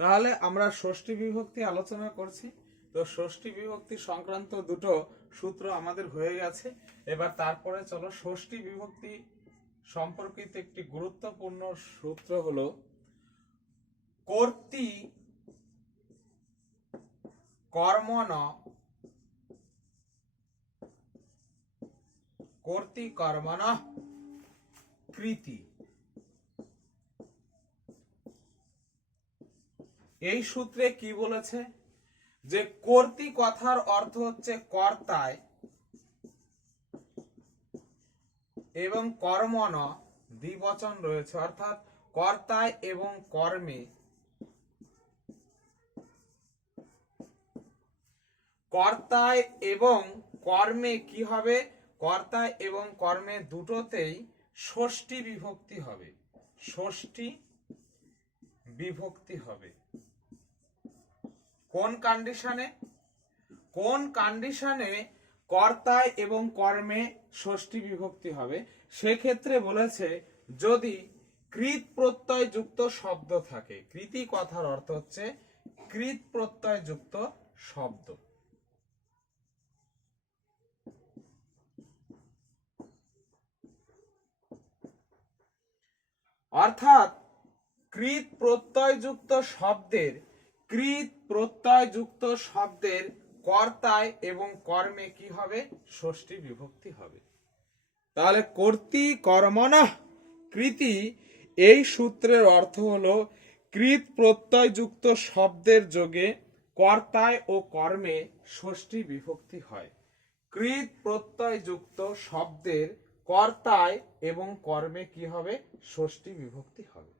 তাহলে আমরা ষষ্ঠী বিভক্তি আলোচনা করছি। তো ষষ্ঠী বিভক্তি সংক্রান্ত দুটো সূত্র আমাদের হয়ে গেছে। এবার তারপরে চলো ষষ্ঠী বিভক্তি সম্পর্কিত একটি গুরুত্বপূর্ণ সূত্র হলো কর্তৃ কর্মণ কর্তৃ কর্মণ কৃতি। এই সূত্রে কি বলেছে যে কর্তৃ কথার অর্থ হচ্ছে কর্তায় এবং কর্মণ দ্বিবচন রয়েছে, অর্থাৎ কর্তায় এবং কর্মে, কর্তায় এবং কর্মে কি হবে, কর্তায় এবং কর্মে দুটোতেই ষষ্ঠী বিভক্তি হবে, ষষ্ঠী বিভক্তি হবে। কোন কন্ডিশনে, কোন কন্ডিশনে কর্তায় এবং কর্মে ষষ্ঠী বিভক্তি হবে? সেক্ষেত্রে বলেছে যদি কৃত প্রত্যয় যুক্ত শব্দ থাকে। কৃতি কথার অর্থ হচ্ছে কৃত প্রত্যয় যুক্ত শব্দ। অর্থাৎ কৃত প্রত্যয়যুক্ত শব্দের, কৃত প্রত্যয়যুক্ত শব্দের কর্তায় এবং কর্মে কি হবে, ষষ্ঠী বিভক্তি হবে। তাহলে কর্তৃ কর্মণঃ কৃতি, এই সূত্রের অর্থ হলো কৃত প্রত্যয়যুক্ত শব্দের যোগে কর্তায় ও কর্মে ষষ্ঠী বিভক্তি হয়। কৃত প্রত্যয়যুক্ত শব্দের কর্তায় এবং কর্মে কি হবে, ষষ্ঠী বিভক্তি হবে।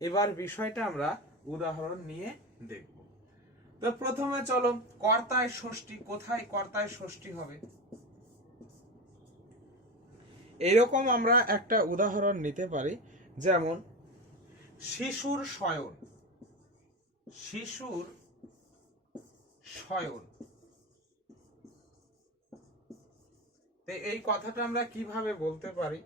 এবার বিষয়টা আমরা উদাহরণ নিয়ে দেখব। তো প্রথমে চলো কর্তায় ষষ্ঠী, কোথায় কর্তায় ষষ্ঠী হবে এরকম আমরা একটা উদাহরণ নিতে পারি। যেমন শিশুর শয়ন, শিশুর শয়ন। এই কথাটা আমরা কিভাবে বলতে পারি?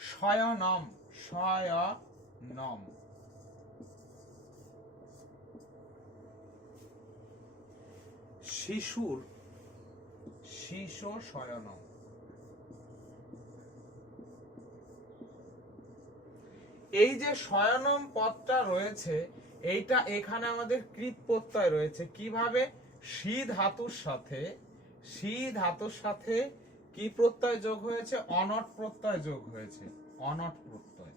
শয়নম, শয়নম। শিশুর, শিশু শয়নম। এই যে শয়নম পদটা রয়েছে, এইটা এখানে আমাদের কৃত প্রত্যয় রয়েছে। কিভাবে? শি ধাতুর সাথে, শি ধাতুর সাথে কি প্রত্যয় যোগ হয়েছে, অনট প্রত্যয় যোগ হয়েছে, অনট প্রত্যয়।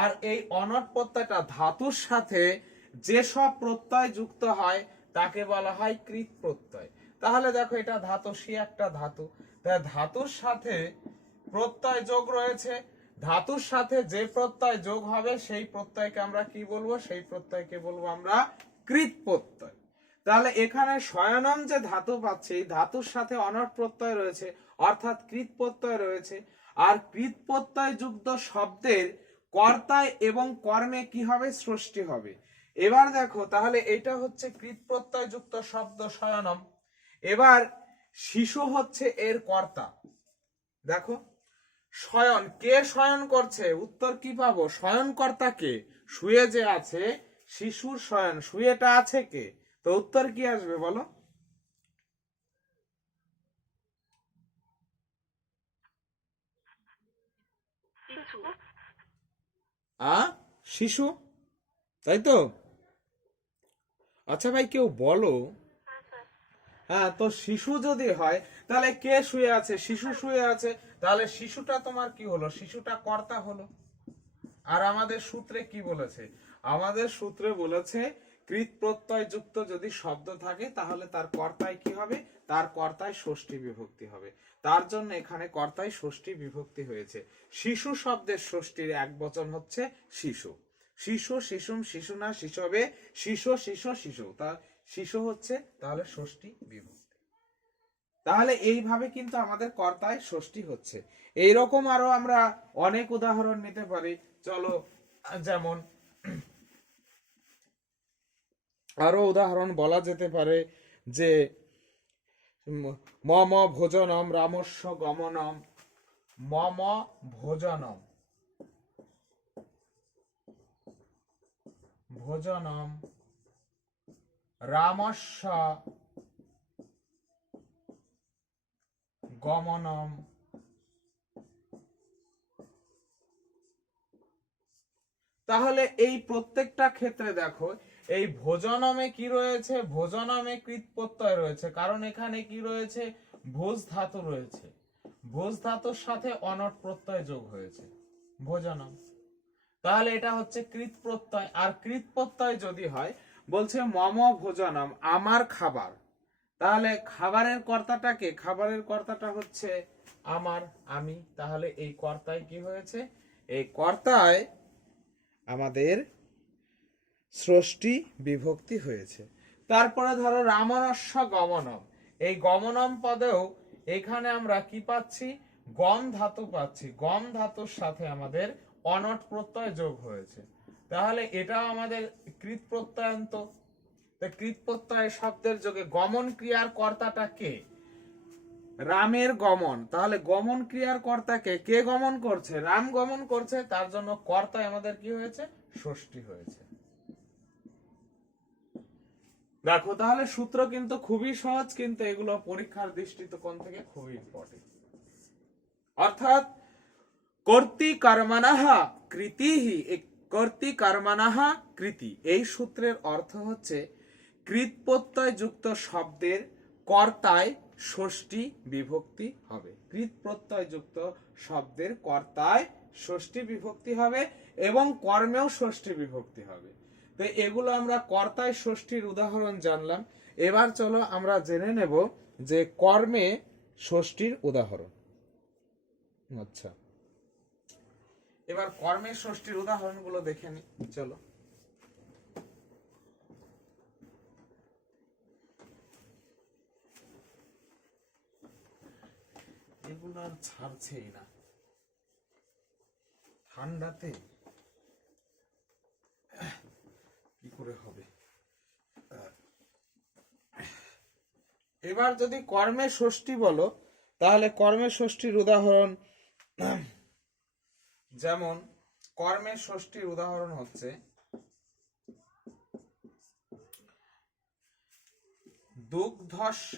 আর এই অনট প্রত্যয়টা ধাতুর সাথে যেসব প্রত্যয় যুক্ত হয় তাকে বলা হয় কৃত প্রত্যয়। তাহলে দেখো এটা ধাতু, শি একটা ধাতু, তাই ধাতুর সাথে প্রত্যয় যোগ রয়েছে, ধাতুর সাথে যে প্রত্যয় যোগ হবে সেই প্রত্যয়কে আমরা কি বলবো, সেই প্রত্যয়কে বলবো আমরা কৃত প্রত্যয়। তাহলে এখানে শয়নম যে ধাতু পাচ্ছি, এই ধাতুর সাথে অনট প্রত্যয় রয়েছে, অর্থাৎ কৃত প্রত্যয় রয়েছে। আর কৃত প্রত্যয় যুক্ত শব্দের কর্তায় এবং কর্মে কি হবে, ষষ্ঠী হবে। এবার দেখো তাহলে এটা হচ্ছে কৃত প্রত্যয় যুক্ত শব্দ শয়নম। এবার শিশু হচ্ছে এর কর্তা। দেখো শয়ন, কে শয়ন করছে, উত্তর কি পাবো, শয়নকর্তা কে, শুয়ে যে আছে শিশুর শয়ন, শুয়েটা আছে কে, তো উত্তর কি আসবে বলো? শিশু, তাই তো? আচ্ছা ভাই কেউ বলো। হ্যাঁ, তো শিশু যদি হয় তাহলে কে শুয়ে আছে, শিশু শুয়ে আছে, তাহলে শিশুটা তোমার কি হলো, শিশুটা কর্তা হলো। আর আমাদের সূত্রে কি বলেছে, আমাদের সূত্রে বলেছে কৃত প্রত্যয় যুক্ত যদি শব্দ থাকে তাহলে তার কর্তায় কি হবে, তার কর্তায় ষষ্ঠী বিভক্তি হবে। তার জন্য এখানে কর্তায় ষষ্ঠী বিভক্তি হয়েছে। শিশু শব্দের ষষ্ঠীর এক বচন হচ্ছে শিশু, শিশু শিশুম শিশুনা শিশবে, শিশু শিশু শিশু, তা শিশু হচ্ছে তাহলে ষষ্ঠী বিভক্তি। তাহলে এইভাবে কিন্তু আমাদের কর্তায় ষষ্ঠী হচ্ছে। এইরকম আরো আমরা অনেক উদাহরণ নিতে পারি। চলো যেমন আরো উদাহরণ বলা যেতে পারে যে মম ভোজনম রামস্য গমনম, মম ভোজনম। ভোজনম রামস্য গমনম। তাহলে এই প্রত্যেকটা ক্ষেত্রে দেখো এই ভোজনমে কি রয়েছে, ভোজনমে কৃৎ প্রত্যয় রয়েছে, কারণ এখানে কি রয়েছে, ভোজ ধাতু রয়েছে, ভোজ ধাতুর সাথে অনট প্রত্যয় যোগ হয়েছে ভোজনম। তাহলে এটা হচ্ছে কৃৎ প্রত্যয়। আর কৃৎ প্রত্যয় যদি হয়, বলছে মম ভোজনম, আমার খাবার, তাহলে খাবারের কর্তাটাকে, খাবারের কর্তাটা হচ্ছে আমার, আমি, তাহলে এই কর্তায় কি হয়েছে, এই কর্তায় আমাদের ষষ্ঠী বিভক্তি হয়েছে। তারপরে ধরো রামনস্য গমনম, এই গমনম পদেও এখানে আমরা কি পাচ্ছি, গম ধাতু পাচ্ছি, গম ধাতুর সাথে আমাদের অনট প্রত্যয় যোগ হয়েছে, তাহলে এটাও আমাদের কৃৎ প্রত্যয়ান্ত। কৃৎ প্রত্যয় শব্দের যোগে গমন ক্রিয়ার কর্তাটা কে, রামের গমন, তাহলে গমন ক্রিয়ার কর্তাকে কে গমন করছে, রাম গমন করছে, তার জন্য কর্তায় আমাদের কি হয়েছে, ষষ্ঠী হয়েছে। দেখো তাহলে সূত্র কিন্তু খুবই সহজ, কিন্তু এগুলো পরীক্ষার দৃষ্টিকোণ থেকে খুবই ইম্পর্টেন্ট। অর্থাৎ কর্তৃ কর্মণঃ কৃতিহি, কর্তৃ কর্মণঃ কৃতি, এই সূত্রের অর্থ হচ্ছে কৃৎ প্রত্যয় যুক্ত শব্দের কর্তায় ষষ্ঠী বিভক্তি হবে, কৃৎ প্রত্যয় যুক্ত শব্দের কর্তায় ষষ্ঠী বিভক্তি হবে এবং কর্মেও ষষ্ঠী বিভক্তি হবে। তো এগুলো আমরা কর্তায় ষষ্ঠীর উদাহরণ জানলাম। এবার চলো আমরা জেনে নেব যে কর্মে ষষ্ঠীর উদাহরণ। আচ্ছা, এবার কর্মের ষষ্ঠীর উদাহরণগুলো দেখে নি, চলো। এগুলো আর ছাড়ছেই না, ঠান্ডাতে কি করে হবে। এবার যদি কর্মের ষষ্ঠী বলো, তাহলে কর্মের ষষ্ঠীর উদাহরণ, যেমন কর্মের ষষ্ঠীর উদাহরণ হচ্ছে দুগ্ধস্য,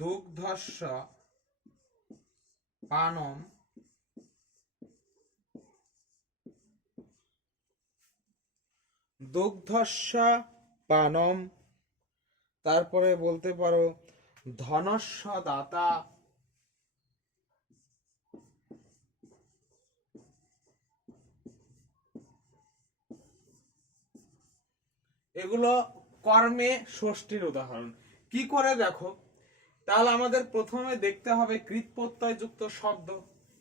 দুগ্ধস্য পানম, দুগ্ধস্য পানম, তারপরে বলতে পারো ধনস্য দাতা, এগুলো কর্মে ষষ্ঠীর উদাহরণ। কি করে দেখো, তাহলে আমাদের প্রথমে দেখতে হবে কৃৎ প্রত্যয় যুক্ত শব্দ,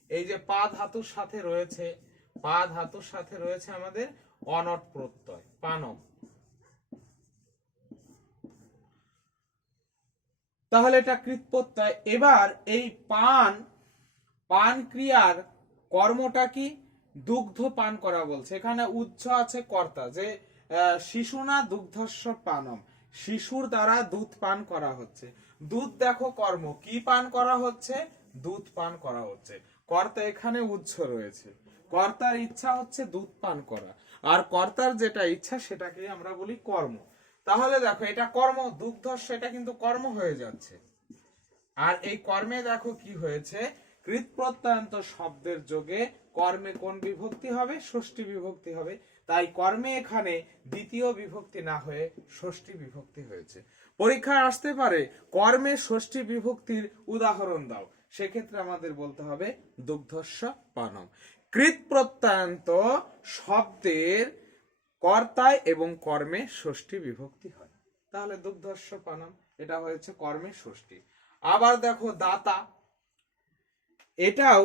এই যে পা ধাতুর সাথে রয়েছে, পা ধাতুর সাথে রয়েছে আমাদের অনট প্রত্যয় পানম, তাহলে এটা কৃৎ প্রত্যয়। এবার এই পান, পান ক্রিয়ার কর্মটা কি, দুগ্ধ পান করা বলছে, এখানে উচ্চ আছে কর্তা, যে শিশুনা দুগ্ধস্য পানম, শিশুর দ্বারা দুধ পান করা হচ্ছে, দুধ দেখো কর্ম, কি পান করা হচ্ছে, দুধ পান করা হচ্ছে, কর্তা এখানে উচ্চ রয়েছে, কর্তার ইচ্ছা হচ্ছে দুধ পান করা, আর কর্তার যেটা ইচ্ছা সেটাকে আমরা বলি কর্ম। তাহলে দেখো এটা কর্ম, দুগ্ধস্য, এটা কিন্তু কর্ম হয়ে যাচ্ছে। আর এই কর্মে দেখো কি হয়েছে, কৃৎ প্রত্যয়ান্ত শব্দের যোগে কর্মে কোন বিভক্তি হবে, ষষ্ঠী বিভক্তি হবে, তাই কর্মে এখানে দ্বিতীয় বিভক্তি না হয়ে ষষ্ঠী বিভক্তি হয়েছে। পরীক্ষায় আসতে পারে কর্মে ষষ্ঠী বিভক্তির উদাহরণ দাও, সেক্ষেত্রে আমাদের বলতে হবে দুগ্ধস্য পানম। কৃৎ প্রত্যয়ান্ত শব্দের কর্তায় এবং কর্মে ষষ্ঠী বিভক্তি হয়, তাহলে দুগ্ধস্য পানম, এটা হয়েছে কর্মে ষষ্ঠী। আবার দেখো দাতা, এটাও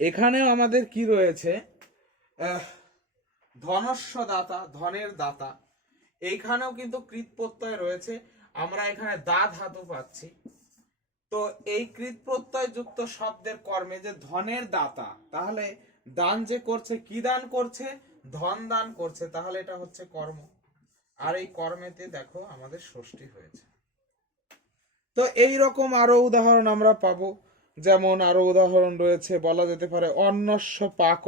এখানেও আমাদের কি রয়েছে, ধনস্য দাতা, ধনের দাতা, এইখানেও কিন্তু কৃৎ প্রত্যয় রয়েছে, আমরা এখানে দা ধাতু পাচ্ছি। তো এই কৃৎ প্রত্যয় যুক্ত শব্দের কর্মে যে ধনের দাতা, তাহলে দান যে করছে, কি দান করছে, ধন দান করছে, তাহলে এটা হচ্ছে কর্ম, আর এই কর্মেতে দেখো আমাদের ষষ্ঠী হয়েছে। তো এই রকম আরো উদাহরণ আমরা পাবো, যেমন আরো উদাহরণ রয়েছে, বলা যেতে পারে অন্নস্য পাক,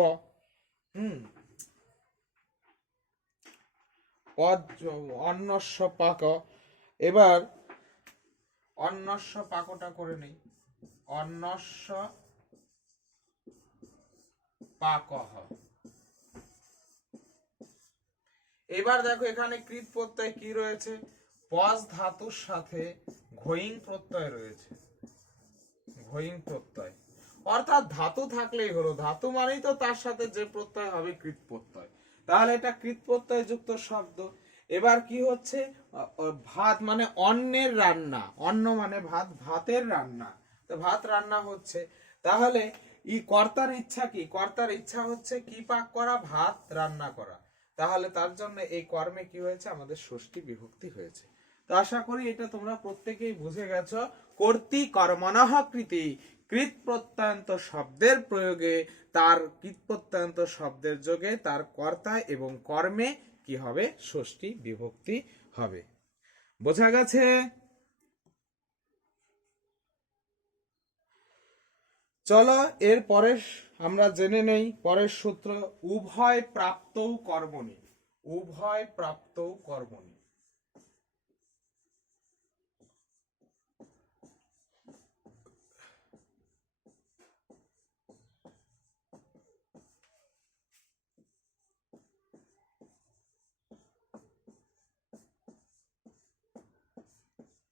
অন্যস্য পাক। এবার অন্যস্য পাকটা করে নেই, অন্যস্য পাকহ। এবার দেখো এখানে কৃত প্রত্যয় কি রয়েছে, পজ ধাতুর সাথে ঘইং প্রত্যয় রয়েছে, ঘইং প্রত্যয়, অর্থাৎ ধাতু থাকলেই হলো, ধাতু মানেই তো তার সাথে যে প্রত্যয় হবে কৃত প্রত্যয়, তাহলে এটা কৃত প্রত্যয় যুক্ত শব্দ। এবার কি হচ্ছে, ভাত মানে অন্নের রান্না, অন্ন মানে ভাত, ভাতের রান্না, তো ভাত রান্না হচ্ছে, তাহলে ই কর্তার ইচ্ছা কি, কর্তার ইচ্ছা হচ্ছে কি পাক করা, ভাত রান্না করা, তাহলে তার জন্য এই কর্মে কি হয়েছে, আমাদের ষষ্ঠী বিভক্তি হয়েছে। তো আশা করি এটা তোমরা প্রত্যেকেই বুঝে গেছো। কর্তৃ কর্মণঃ কৃতি, কৃত প্রত্যয়ান্ত শব্দের প্রয়োগে তার কৃত প্রত্যয়ান্ত শব্দের যোগে তার কর্তা এবং কর্মে কি হবে, ষষ্ঠী বিভক্তি হবে। বোঝা গেছে? চলো এর পরে আমরা জেনে নেই পরের সূত্র, উভয় প্রাপ্তৌ কর্মণি, উভয় প্রাপ্তৌ কর্মণি।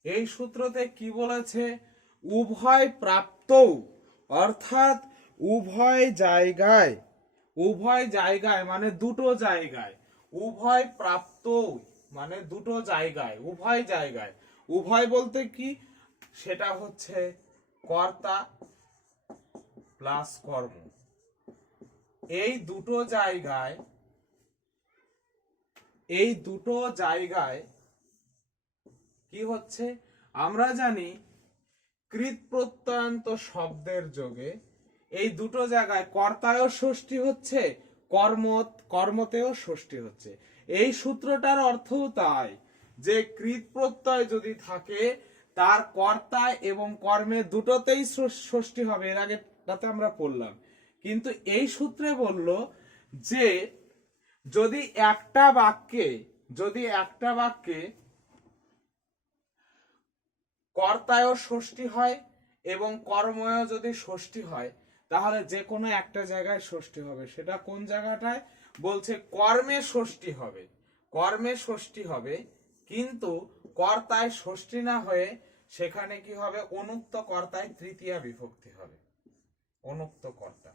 এই সূত্রতে কি বলেছে, উভয় প্রাপ্তৌ, অর্থাৎ উভয় জায়গায়, উভয় জায়গায় মানে দুটো জায়গায়, উভয় প্রাপ্তৌ মানে দুটো জায়গায়, উভয় জায়গায়, উভয় বলতে কি, সেটা হচ্ছে কর্তা প্লাস কর্ম, এই দুটো জায়গায়, এই দুটো জায়গায় কি হচ্ছে, আমরা জানি কৃত প্রত্যয়ান্ত শব্দের যোগে এই দুটো জায়গায় কর্তায়ও ষষ্ঠী হচ্ছে, কর্মতেও ষষ্ঠী হচ্ছে। এই সূত্রটার অর্থও তাই, যে কৃত প্রত্যয় যদি থাকে তার কর্তা এবং কর্মে দুটোতেই ষষ্ঠী হবে, এর আগে তাতে আমরা পড়লাম। কিন্তু এই সূত্রে বলল যে যদি একটা বাক্যে, যদি একটা বাক্যে কর্তায়ও ষষ্ঠী হয় এবং কর্ময় যদি ষষ্ঠী হয়, তাহলে যে কোনো একটা জায়গায় ষষ্ঠী হবে, সেটা কোন জায়গাটায়, বলছে কর্মে ষষ্ঠী হবে, কর্মে ষষ্ঠী হবে, কিন্তু কর্তায় ষষ্ঠী না হয়ে সেখানে কি হবে, অনুক্ত কর্তায় তৃতীয়া বিভক্তি হবে, অনুক্ত কর্তা।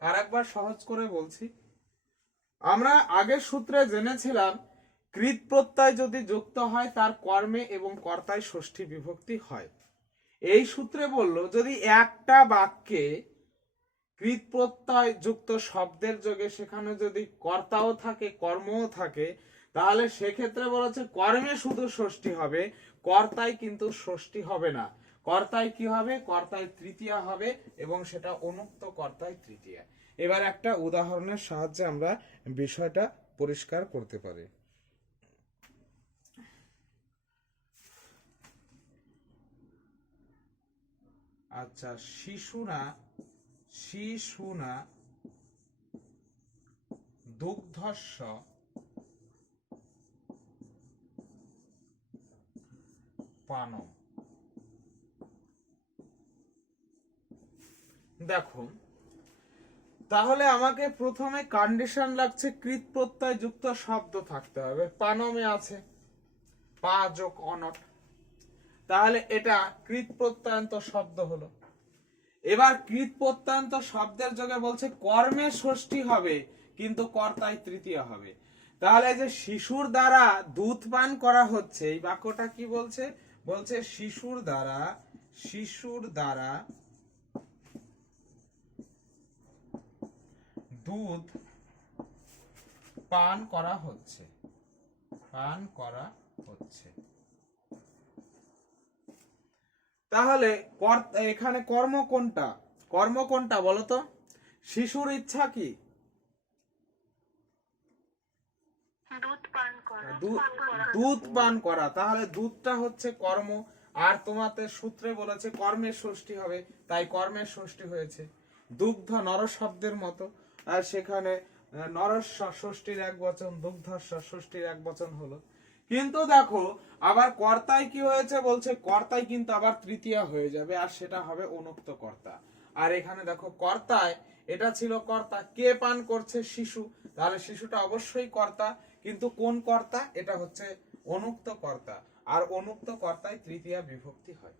আর একবার সহজ করে বলছি, আমরা আগের সূত্রে জেনেছিলাম কৃত প্রত্যয় যদি যুক্ত হয় তার কর্মে এবং কর্তায় ষষ্ঠী বিভক্তি হয়। এই সূত্রে বলল যদি একটা বাক্যে কৃত প্রত্যয় যুক্ত শব্দের যোগে সেখানে যদি কর্তাও থাকে কর্মও থাকে, তাহলে সেক্ষেত্রে বলেছে কর্মে শুধু ষষ্ঠী হবে, কর্তায় কিন্তু ষষ্ঠী হবে না, কর্তায় কি হবে, কর্তায় তৃতীয়া হবে, এবং সেটা অনুক্ত কর্তায় তৃতীয়া। এবার একটা উদাহরণের সাহায্যে আমরা বিষয়টা পরিষ্কার করতে পারি। আচ্ছা, শিশুনা, শিশুনা দুগ্ধস্য পানম। দেখো তাহলে আমাকে প্রথমে কন্ডিশন লাগছে কৃত প্রত্যয় যুক্ত শব্দ থাকতে হবে, পানমে আছে পা যোগ অনট, তাহলে এটা কৃত প্রত্যয়ান্ত শব্দ হলো। এবার কৃত প্রত্যয়ান্ত শব্দের যোগে বলছে কর্মে ষষ্ঠী হবে কিন্তু কর্তায় তৃতীয় হবে, তাহলে যে শিশুর দ্বারা দুধ পান করা হচ্ছে, এই বাক্যটা কি বলছে, বলছে শিশুর দ্বারা, শিশুর দ্বারা দুধ পান করা হচ্ছে, পান করা হচ্ছে, তাহলে এখানে কর্ম কোনটা, কর্ম কোনটা বলতো, শিশুর ইচ্ছা কি, দুধ পান করা, তাহলে দুধটা হচ্ছে কর্ম, আর তোমাদের সূত্রে বলেছে কর্মের ষষ্ঠী হবে, তাই কর্মের ষষ্ঠী হয়েছে। দুগ্ধ নর শব্দের মতো, আর সেখানে নরস্ব ষষ্ঠীর এক বচন, দুগ্ধস্ব ষষ্ঠীর এক বচন হলো। কিন্তু দেখো আবার কর্তায় কি হয়েছে, বলছে কর্তায় কিন্তু আবার তৃতীয়া হয়ে যাবে, আর সেটা হবে অনুক্ত কর্তা। আর এখানে দেখো কর্তায়, এটা ছিল কর্তা, কে পান করছে, শিশু, তাহলে শিশুটা অবশ্যই কর্তা, কিন্তু কোন কর্তা, এটা হচ্ছে অনুক্ত কর্তা, আর অনুক্ত কর্তায় তৃতীয়া বিভক্তি হয়।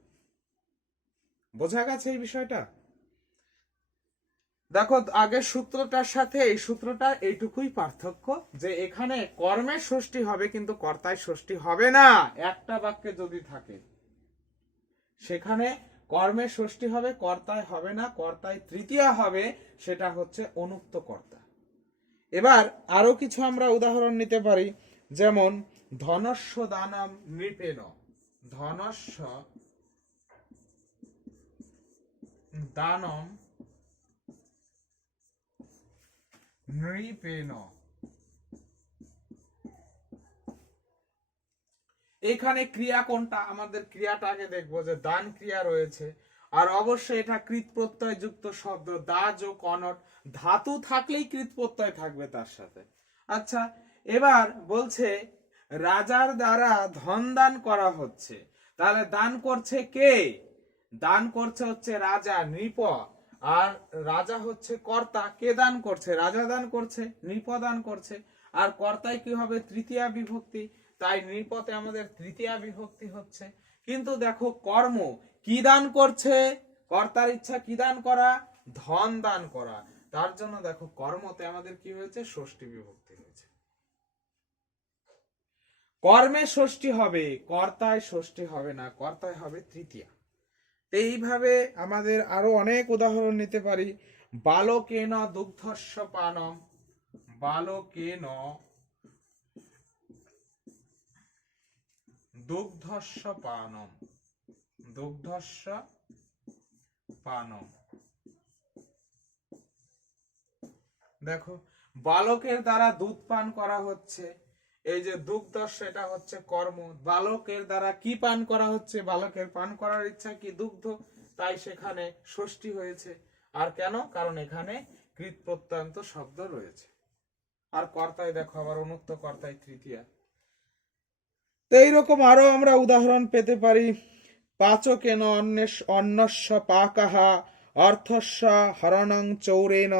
বোঝা গেছে এই বিষয়টা? দেখো আগের সূত্রটার সাথে এই সূত্রটা এইটুকুই পার্থক্য, যে এখানে কর্মের ষষ্ঠী হবে কিন্তু কর্তায় ষষ্ঠী হবে না। একটা বাক্যে যদি থাকে সেখানে কর্মের ষষ্ঠী হবে, কর্তায় হবে না, কর্তায় তৃতীয়া হবে, সেটা হচ্ছে অনুক্ত কর্তা। এবার আরো কিছু আমরা উদাহরণ নিতে পারি, যেমন ধনস্য দানম নৃপেণ, ধনস্য দানম নৃপেণ। এখানে ক্রিয়া কোনটা, আমাদের ক্রিয়াটা আগে দেখবো, যে দান ক্রিয়া রয়েছে, আর অবশ্যই এটা কৃত প্রত্যয় যুক্ত শব্দ, দা যোগ অনট, ধাতু থাকলেই কৃত প্রত্যয় থাকবে তার সাথে। আচ্ছা, এবার বলছে রাজার দ্বারা ধন দান করা হচ্ছে, তাহলে দান করছে কে, দান করছে হচ্ছে রাজা, নৃপ, আর রাজা হচ্ছে কর্তা, কে দান করছে, রাজা দান করছে, নৃপ দান করছে, আর কর্তায় কি হবে, তৃতীয়া বিভক্তি, তাই নৃপতে আমাদের তৃতীয়া বিভক্তি হচ্ছে। কিন্তু দেখো কর্ম কি দান করছে, কর্তার ইচ্ছা কি দান করা, ধন দান করা, তার জন্য দেখো কর্মতে আমাদের কি হয়েছে, ষষ্ঠী বিভক্তি হয়েছে। কর্মে ষষ্ঠী হবে, কর্তায় ষষ্ঠী হবে না, কর্তায় হবে তৃতীয়া। এইভাবে আমাদের আরো অনেক উদাহরণ নিতে পারি। বালকেন দুগ্ধস্য পানম, বালকেন দুগ্ধস্য পানম, দুগ্ধস্য পানম। দেখো বালকের দ্বারা দুধ পান করা হচ্ছে, এই যে দুগ্ধস্য এটা হচ্ছে কর্ম, বালকের দ্বারা কি পান করা হচ্ছে, বালকের পান করার ইচ্ছা কি, দুগ্ধ, তাই সেখানে ষষ্ঠী হয়েছে। আর কেন, কারণ এখানে কৃত প্রত্যন্ত শব্দ রয়েছে। আর কর্তায় দেখো আবার অনুক্ত কর্তায় তৃতীয়া। তো এইরকম আরো আমরা উদাহরণ পেতে পারি। পাচকেন অন্যস্য পাকাহা অর্থস্য হরণং চৌরেন।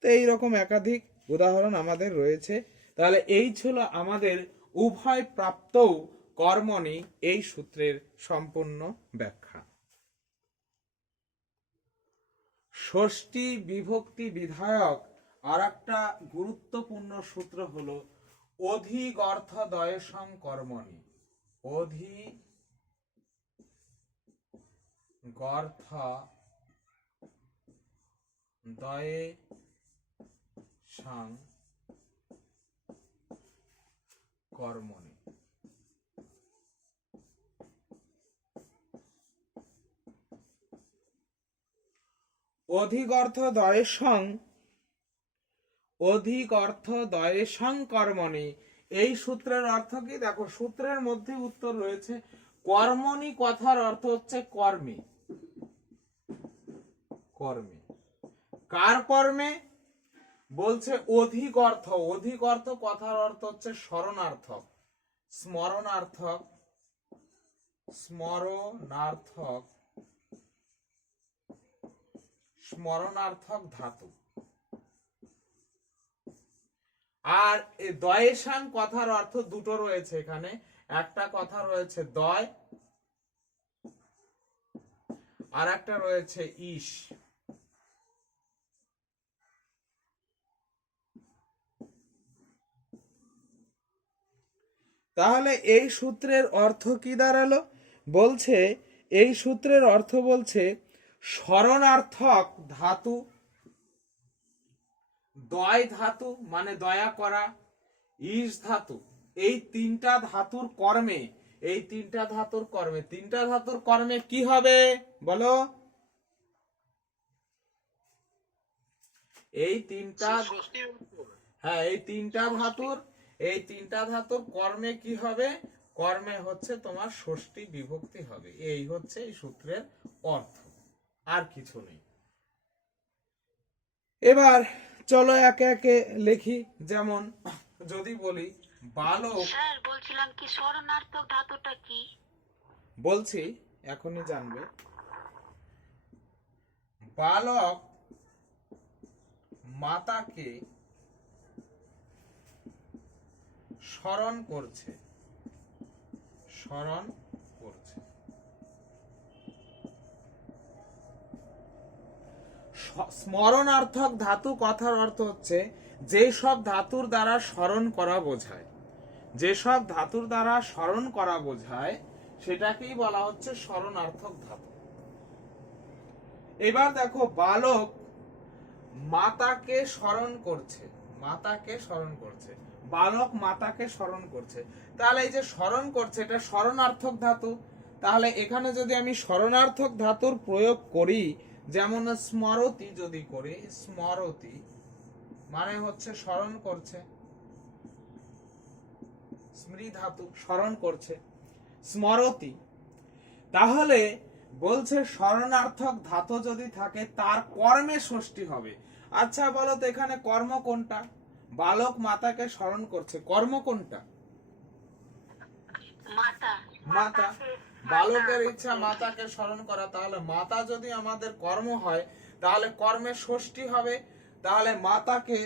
তো এইরকম একাধিক উদাহরণ আমাদের রয়েছে। তাহলে এই ছিল আমাদের উভয় প্রাপ্ত কর্মণি এই সূত্রের সম্পূর্ণ ব্যাখ্যা। ষষ্ঠী বিভক্তি বিধায়ক আর একটা গুরুত্বপূর্ণ সূত্র হলো অধিক অর্থ দয়সং কর্মণি, অধিক গর্থ দয়ে সাং কর্মণি। অধিক অর্থ দয়েশং, অধিক অর্থ দয়েশং কর্মণি, এই সূত্রের অর্থ কি, দেখো সূত্রের মধ্যে উত্তর রয়েছে। কর্মণি কথার অর্থ হচ্ছে কর্মে, কর্মে, কার কর্মে, বলছে অধিক অর্থ, অধিক অর্থ কথার অর্থ হচ্ছে স্মরণার্থক, স্মরণার্থক, স্মরণার্থক, স্মরণার্থক ধাতু। আর এই দয়েশাং কথার অর্থ দুটো রয়েছে এখানে, একটা কথা রয়েছে দয়, আর একটা রয়েছে ইস। তাহলে এই সূত্রের অর্থ কি দাঁড়ালো, বলছে এই সূত্রের অর্থ বলছে স্মরণার্থক ধাতু, দয় ধাতু মানে দয়া করা, ইস ধাতু, এই তিনটা ধাতুর কর্মে, এই তিনটা ধাতুর কর্মে, তিনটা ধাতুর কর্মে কি হবে বলো, এই তিনটা, হ্যাঁ এই তিনটা ধাতুর, এই তিনটা ধাতুর কর্মে কি হবে, কর্মে হচ্ছে তোমার ষষ্ঠী বিভক্তি হবে। এই হচ্ছে এই সূত্রের অর্থ, আর কিছু নেই। এবার চলো একে একে লিখি। যেমন যদি বলি বালক, স্যার বলছিলাম কি স্মরণার্থক ধাতুটা কি? বলছি এখনই জানবে। বালক মাতাকে স্মরণ করছে, স্মরণ করছে। স্মরণার্থক ধাতু কথার অর্থ হচ্ছে যেসব ধাতুর দ্বারা স্মরণ করা বোঝায়, যেসব ধাতুর দ্বারা স্মরণ করা বোঝায় সেটাকেই বলা হচ্ছে স্মরণার্থক ধাতু। এবার দেখো বালক মাতাকে স্মরণ করছে, মাতাকে স্মরণ করছে, বালক মাতাকে স্মরণ করছে। তাহলে এই যে স্মরণ করছে এটা স্মরণার্থক ধাতু। তাহলে এখানে যদি আমি স্মরণার্থক ধাতুর প্রয়োগ করি, যেমন স্মরতি যদি করি, স্মরতি মানে হচ্ছে স্মরণ করছে, স্মৃ ধাতু স্মরণ করছে, স্মরতি। তাহলে বলছে স্মরণার্থক ধাতু যদি থাকে তার কর্মে ষষ্ঠী হবে। আচ্ছা বলো তো এখানে কর্ম কোনটা? বালক মাতাকে স্মরণ করছে, কর্ম কোনটা? মাতা। মাতা। বালকের ইচ্ছা মাতাকে স্মরণ করা, তাহলে মাতা যদি আমাদের কর্ম হয় তাহলে কর্মে ষষ্ঠী হবে। তাহলে মাতাকে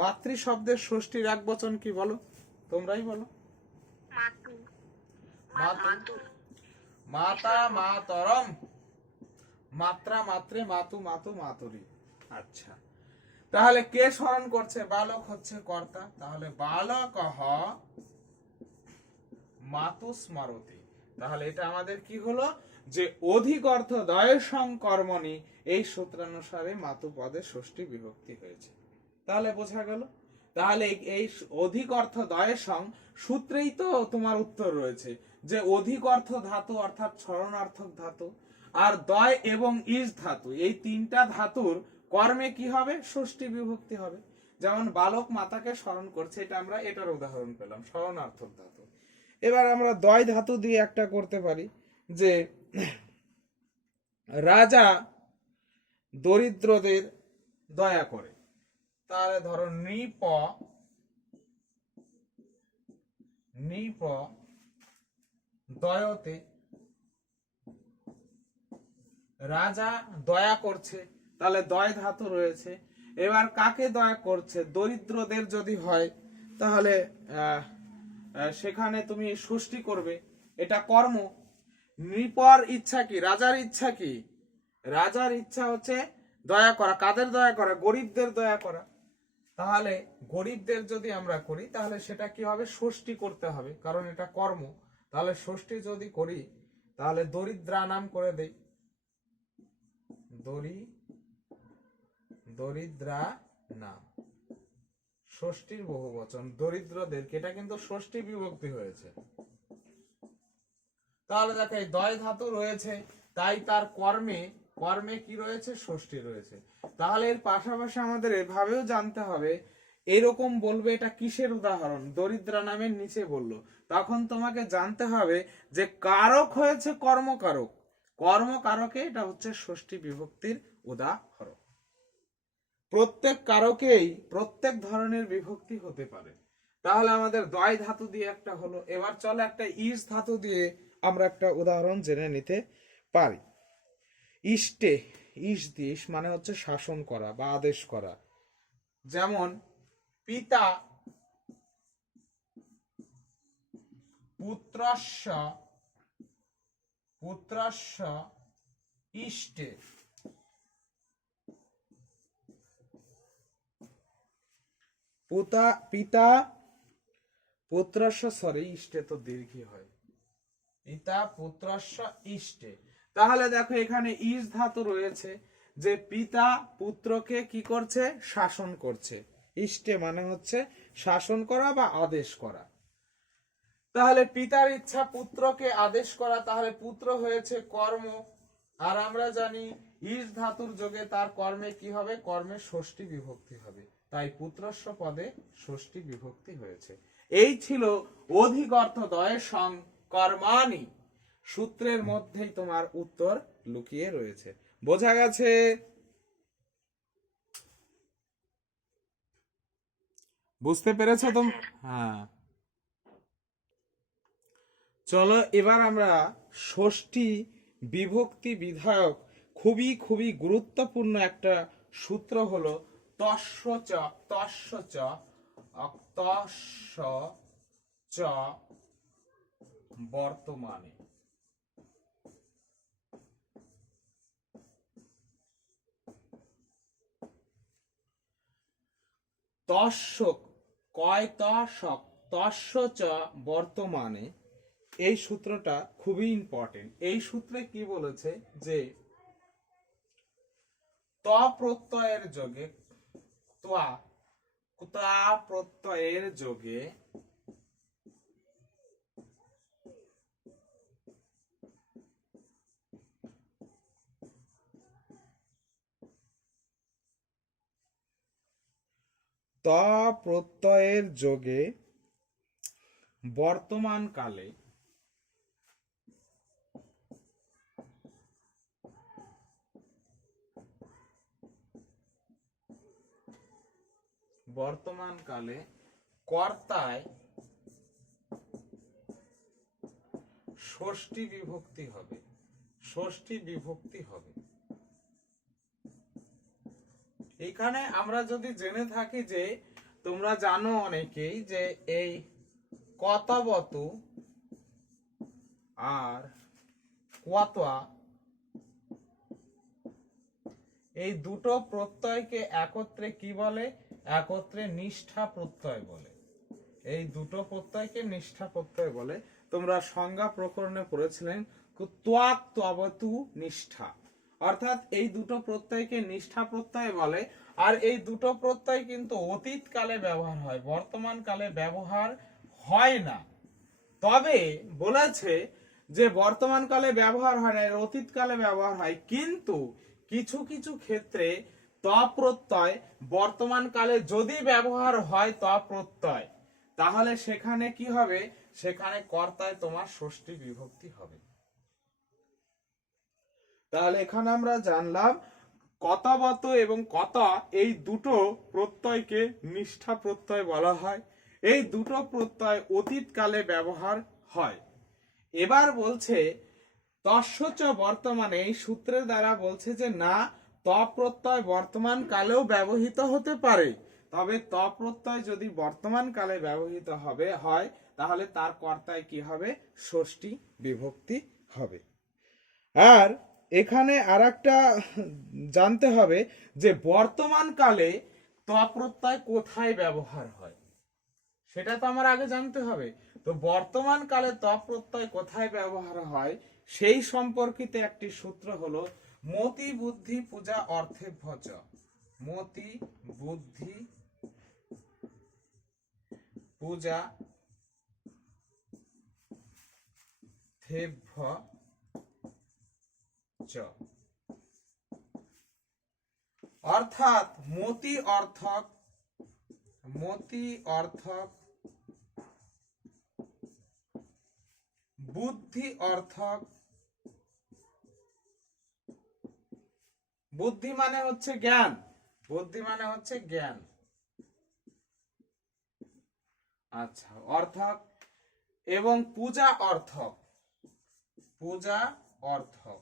মাতৃ শব্দের ষষ্ঠীর এক বচন কি বলো? তোমরাই বলো। মাতু। মাতু। মাতা মাতরম, মাত্রা মাত্রে মাতু মাতু মাতুরি। আচ্ছা, তাহলে কে স্মরণ করছে? বালক হচ্ছে কর্তা। তাহলে বালক মাতু স্মরতি। তাহলে এটা আমাদের কি হলো যে অধিক অর্থ দয়ের সং কর্মণি, এই সূত্রানুসারে মাতু পদে ষষ্ঠী বিভক্তি হয়েছে। তাহলে বোঝা গেল। তাহলে এই অধিক অর্থ দয়ের সং সূত্রেই তো তোমার উত্তর রয়েছে যে অধিক অর্থ ধাতু অর্থাৎ স্মরণার্থক ধাতু আর দয় এবং ইস ধাতু, এই তিনটা ধাতুর কর্মে কি হবে? ষষ্ঠী বিভক্তি হবে। যেমন বালক মাতাকে স্মরণ করছে, এটা আমরা এটার উদাহরণ পেলাম, স্মরণার্থক ধাতু। এবার আমরা দয় ধাতু দিয়ে একটা করতে পারি যে রাজা দরিদ্রদের দয়া করে। তাহলে ধরো নৃপ, নৃপ দয়তে, রাজা দয়া করছে, তাহলে দয় ধাতু রয়েছে। এবার কাকে দয়া করছে? দরিদ্রদের যদি হয় তাহলে সেখানে তুমি ষষ্ঠী করবে, এটা কর্ম। নৃপর ইচ্ছা কি? রাজার ইচ্ছা কি? রাজার ইচ্ছা হচ্ছে দয়া করা। কাদের দয়া করা? গরিবদের দয়া করা। তাহলে গরিবদের যদি আমরা করি তাহলে সেটা কি হবে? ষষ্ঠী করতে হবে, কারণ এটা কর্ম। তাহলে ষষ্ঠী যদি করি তাহলে দরিদ্রা নাম করে দেই, দরিদ্রা নাম, ষষ্ঠীর বহুবচন, দরিদ্রদেরকে, এটা কিন্তু ষষ্ঠী বিভক্তি হয়েছে। তাহলে দেখো এই দয় ধাতু রয়েছে, তাই তার কর্মে, কর্মে কি রয়েছে? ষষ্ঠী রয়েছে। তাহলে এর পাশাপাশি আমাদের এভাবেও জানতে হবে, এরকম বলবে এটা কিসের উদাহরণ? দরিদ্রা নামের নিচে বললো, তখন তোমাকে জানতে হবে যে কারক হয়েছে কর্মকারক, কর্মকারকে এটা হচ্ছে ষষ্ঠী বিভক্তির উদাহরণ। প্রত্যেক কারকেই প্রত্যেক ধরনের বিভক্তি হতে পারে। তাহলে আমাদের দয় ধাতু দিয়ে একটা হলো। এবার চলো একটা ইস ধাতু দিয়ে আমরা একটা উদাহরণ জেনে নিতে পারি। ইষ্টে, ইস দিয়ে, ইস মানে হচ্ছে শাসন করা বা আদেশ করা। যেমন পিতা পুত্রস্য, পুত্রস্য ইষ্টে, পিতা পুত্রস্য, সরি ইষ্টে তো দীর্ঘই হয়, পিতা পুত্রস্য ইষ্টে। তাহলে দেখো এখানে ইস ধাতু রয়েছে যে পিতা পুত্রকে কি করছে? শাসন করছে। ইষ্টে মানে হচ্ছে শাসন করা বা আদেশ করা। তাহলে পিতার ইচ্ছা পুত্রকে আদেশ করা, তাহলে পুত্র হয়েছে কর্ম। আর আমরা জানি ইস ধাতুর যোগে তার কর্মে কি হবে? কর্মে ষষ্ঠী বিভক্তি হবে, তাই পুত্রস্য পদে ষষ্ঠী বিভক্তি হয়েছে। এই ছিল অধিক অর্থ দয় সং কর্মাণি, সূত্রের মধ্যেই তোমার উত্তর লুকিয়ে রয়েছে। বোঝা গেছে? বুঝতে পেরেছো তো? হ্যাঁ, চলো এবার আমরা ষষ্ঠী বিভক্তি বিধায়ক খুবই খুবই গুরুত্বপূর্ণ একটা সূত্র হলো তস্য চ, তস্য চ, তস্য চ বর্তমানে। তস্যক, কয় তশক, তস্য চ বর্তমানে, এই সূত্রটা খুবই ইম্পর্টেন্ট। এই সূত্রে কি বলেছে যে ত প্রত্যয়ের যোগে, ত্বা, ত্বা প্রত্যয়ের যোগে ত প্রত্যয়ের যোগে বর্তমান কালে কর্তায় ষষ্ঠী বিভক্তি হবে, ষষ্ঠী বিভক্তি হবে। এখানে আমরা যদি জেনে থাকি যে তোমরা জানো অনেকেই যে এই কতবতু আর কোয়াতোয়া এই দুটো প্রত্যয়কে একত্রে কি বলে? একত্রে নিষ্ঠা প্রত্যয় বলে। এই দুটো প্রত্যয়কে নিষ্ঠা প্রত্যয় বলে। তোমরা সংজ্ঞা প্রকরণে পড়েছিলেন ত্বাক ত্ববতু নিষ্ঠা, অর্থাৎ এই দুটো প্রত্যয়কে নিষ্ঠা প্রত্যয় বলে। আর এই দুটো প্রত্যয় কিন্তু অতীত কালে ব্যবহার হয়, বর্তমান কালে ব্যবহার হয় না। তবে বলেছে যে বর্তমান কালে ব্যবহার হয় না, অতীত কালে ব্যবহার হয়, কিন্তু কিছু কিছু ক্ষেত্রে ত প্রত্যয় বর্তমান কালে যদি ব্যবহার হয় ত প্রত্যয়, তাহলে সেখানে কি হবে? সেখানে কর্তায় তোমার ষষ্ঠী বিভক্তি হবে। তাহলে এখানে আমরা জানলাম কতবত এবং কতা এই দুটো প্রত্যয়কে নিষ্ঠা প্রত্যয় বলা হয়। এই দুটো প্রত্যয় অতীত কালে ব্যবহার হয়। এবার বলছে তস্যচ বর্তমানে, এই সূত্রের দ্বারা বলছে যে না, ত প্রত্যয় বর্তমান কালেও ব্যবহৃত হতে পারে, তবে ত প্রত্যয় যদি বর্তমান কালে ব্যবহৃত হয় তাহলে তার কর্তায় কি হবে? ষষ্ঠী বিভক্তি হবে। আর এখানে আরেকটা জানতে হবে যে বর্তমান কালে ত প্রত্যয় কোথায় ব্যবহার হয়, সেটা তো আমার আগে জানতে হবে। তো বর্তমান কালে ত প্রত্যয় কোথায় ব্যবহার হয় সেই সম্পর্কিত একটি সূত্র হলো মতি বুদ্ধি পূজা অর্থেভ্য চ। মতি বুদ্ধি পূজা থেভ্য চ, অর্থাৎ মতি অর্থক, মতি অর্থক, বুদ্ধি অর্থক, বুদ্ধি মানে হচ্ছে জ্ঞান, বুদ্ধি মানে হচ্ছে জ্ঞান, আচ্ছা, অর্থক, এবং পূজা অর্থক, পূজা অর্থক,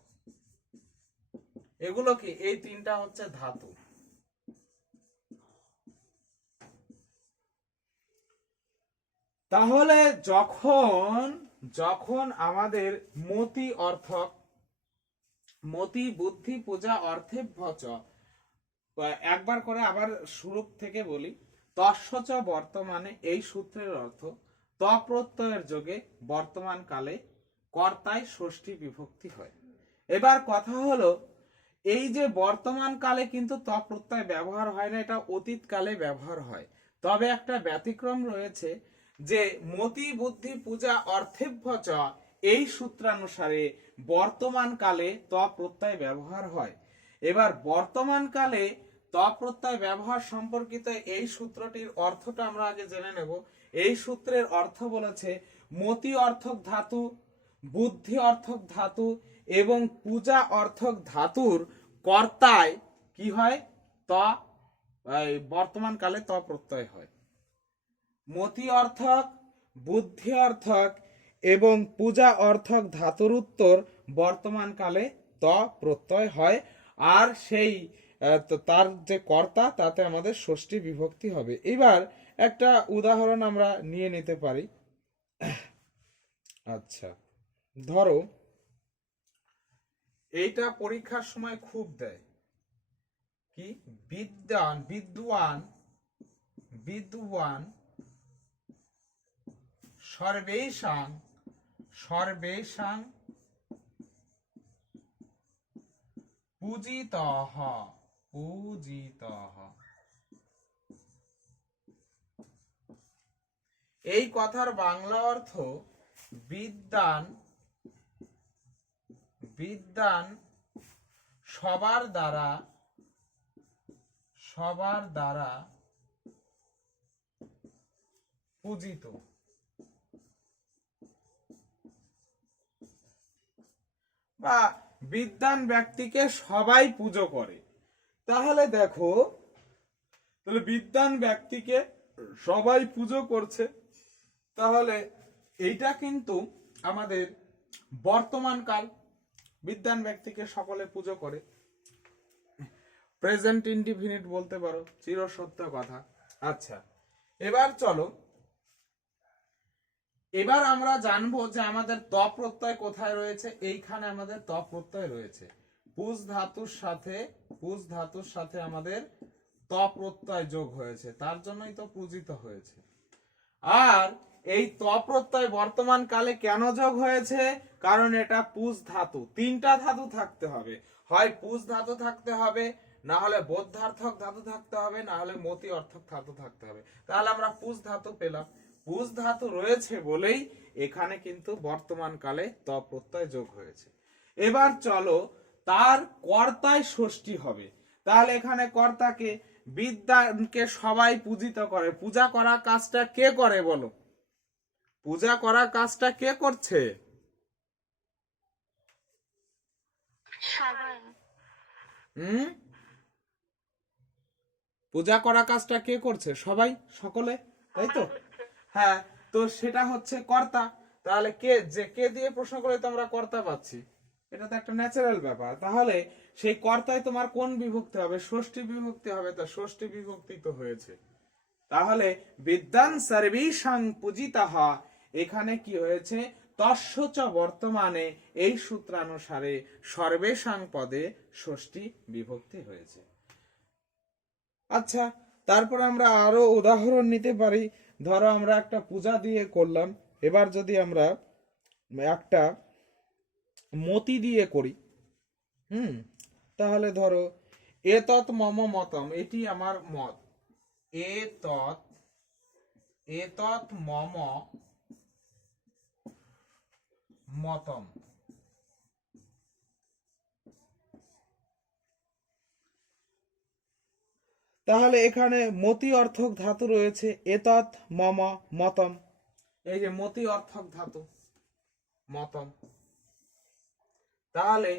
এগুলো কি? এই তিনটা হচ্ছে ধাতু। তাহলে যখন যখন আমাদের মতি অর্থক, মতি বুদ্ধি পূজা অর্থেভ্য চ, একবার করে আবার শুরু থেকে বলি, তস্যচ বর্তমানে, এই সূত্রের অর্থ ত প্রত্যয়ের যোগে বর্তমান কালে কর্তায় ষষ্ঠী বিভক্তি হয়। এবার কথা হলো এই যে বর্তমান কালে কিন্তু ত প্রত্যয় ব্যবহার হয় না, এটা অতীত কালে ব্যবহার হয়। তবে একটা ব্যতিক্রম রয়েছে যে মতি বুদ্ধি পূজা অর্থেভ্য চ, এই সূত্রানুসারে বর্তমান কালে ত প্রত্যয় ব্যবহার হয়। এবার বর্তমান কালে ত প্রত্যয় ব্যবহার সম্পর্কিত এই সূত্রটির অর্থটা আমরা আগে জেনে নেব। এই সূত্রের অর্থ বলেছে মতি অর্থক ধাতু, বুদ্ধি অর্থক ধাতু এবং পূজা অর্থক ধাতুর কর্তায় কি হয়? ত, বর্তমান কালে ত প্রত্যয় হয়। মতি অর্থক, বুদ্ধি অর্থক এবং পূজা অর্থক ধাতুর উত্তর বর্তমানকালে ত প্রত্যয় হয়। আর সেই তার যে কর্তা তাতে আমাদের ষষ্ঠী বিভক্তি হবে। এবার একটা উদাহরণ আমরা নিয়ে নিতে পারি। আচ্ছা, ধরো এইটা পরীক্ষার সময় খুব দেয়, কি বিদ্বান সর্বেষাং পূজিতঃ। এই কথার বাংলা অর্থ বিদ্বান সবার দ্বারা পূজিত। বা বিদ্বান ব্যক্তিকে সবাই পুজো করে। তাহলে দেখো, তাহলে বিদ্বান ব্যক্তিকে সবাই পুজো করছে, তাহলে এইটা কিন্তু আমাদের বর্তমান কাল, বিদ্বান ব্যক্তিকে সকলে পুজো করে। প্রেজেন্ট ইনডিফিনিট বলতে পারো, চিরসত্য কথা। আচ্ছা, এবার চলো, এবার আমরা জানবো যে আমাদের ত প্রত্যয় কোথায় রয়েছে। এইখানে আমাদের ত প্রত্যয় রয়েছে, পুষ ধাতুর সাথে আমাদের ত প্রত্যয় যোগ হয়েছে, তার জন্যই তো পূজিত হয়েছে। আর এই ত প্রত্যয় বর্তমান কালে কেন যোগ হয়েছে? কারণ এটা পুষ ধাতু, তিনটা ধাতু থাকতে হবে, হয় পুষ ধাতু থাকতে হবে, না হলে বোধার্থক ধাতু থাকতে হবে, না হলে মতি অর্থক ধাতু থাকতে হবে। তাহলে আমরা পুষ ধাতু পেলাম, পুষ ধাতু রয়েছে বলেই এখানে কিন্তু বর্তমান কালে ত প্রত্যয় যোগ হয়েছে। এবার চলো, তার কর্তায় ষষ্ঠী হবে। তাহলে এখানে কর্তাকে, বিদ্যাকে সবাই পূজিত করে, পূজা করা কাজটা কে করে বলো? পূজা করা কাজটা কে করছে? সবাই। পূজা করা কাজটা কে করছে? সবাই, সকলে, তাই তো? হ্যাঁ, তো সেটা হচ্ছে কর্তা। তাহলে কে দিয়ে প্রশ্ন করে তো আমরা কর্তা পাচ্ছি, এটা তো একটা ন্যাচারাল ব্যাপার। তাহলে সেই কর্তায় তোমার কোন বিভক্তি হবে? ষষ্ঠী বিভক্তি হবে, তা ষষ্ঠী বিভক্তি তো হয়েছে। তাহলে বিদ্যান সর্বেষাং পূজিতাঃ, এখানে কি হয়েছে? তস্য বর্তমানে এই সূত্রানুসারে সর্বেষাং পদে ষষ্ঠী বিভক্তি হয়েছে। আচ্ছা, তারপর আমরা আরো উদাহরণ নিতে পারি। ধরো আমরা একটা পূজা দিয়ে করলাম, এবার যদি আমরা একটা মতি দিয়ে করি, তাহলে ধরো এতৎ মম মতম, এটি আমার মত, এতৎ মম মতম। তাহলে এখানে মতি অর্থক ধাতু রয়েছে, এতৎ মম মতম, এই যে মতি অর্থক ধাতু মতম। তাহলে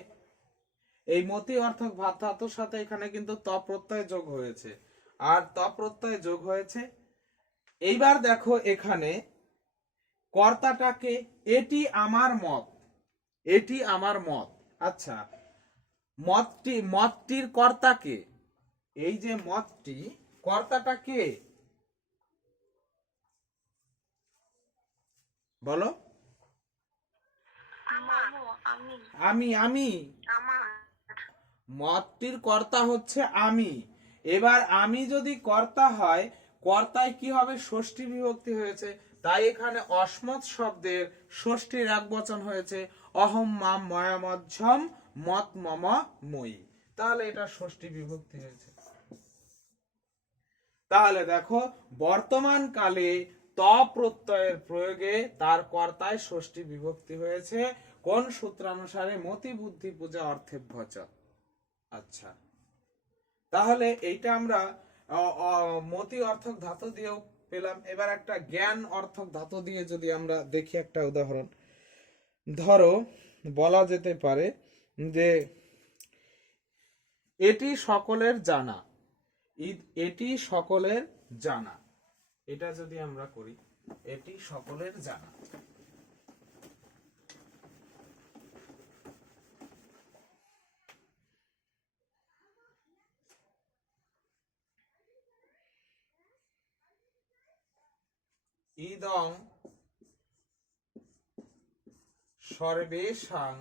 এই মতি অর্থক ধাতুর সাথে এখানে কিন্তু ত প্রত্যয় যোগ হয়েছে, আর ত প্রত্যয় যোগ হয়েছে। এইবার দেখো এখানে কর্তাটাকে, এটি আমার মত, এটি আমার মত। আচ্ছা, মতটির কর্তাকে, এই যে মতটি, কর্তাটা কে বলো? আমি মতটির কর্তা হচ্ছে আমি। এবার আমি যদি কর্তা হয়, কর্তায় কি হবে? ষষ্ঠী বিভক্তি হয়েছে, তাই এখানে অসমত শব্দের ষষ্ঠীর একবচন হয়েছে, অহম মাম ময়ামধ্যম মত মম মই। তাহলে এটা ষষ্ঠী বিভক্তি হয়েছে। তাহলে দেখো, বর্তমান কালে ত প্রত্যয়ের প্রয়োগে তার কর্তায় ষষ্ঠী বিভক্তি হয়েছে, কোন সূত্রানুসারে? মতি বুদ্ধি পূজা অর্থে ভচ। আচ্ছা, তাহলে এইটা আমরা মতি অর্থক ধাতু দিয়েও পেলাম। এবার একটা জ্ঞান অর্থক ধাতু দিয়ে যদি আমরা দেখি একটা উদাহরণ, ধরো বলা যেতে পারে যে এটি সকলের জানা, এটি সকলের জানা, এটা যদি আমরা করি, এটি সকলের জানা। ইদং সর্বেষাং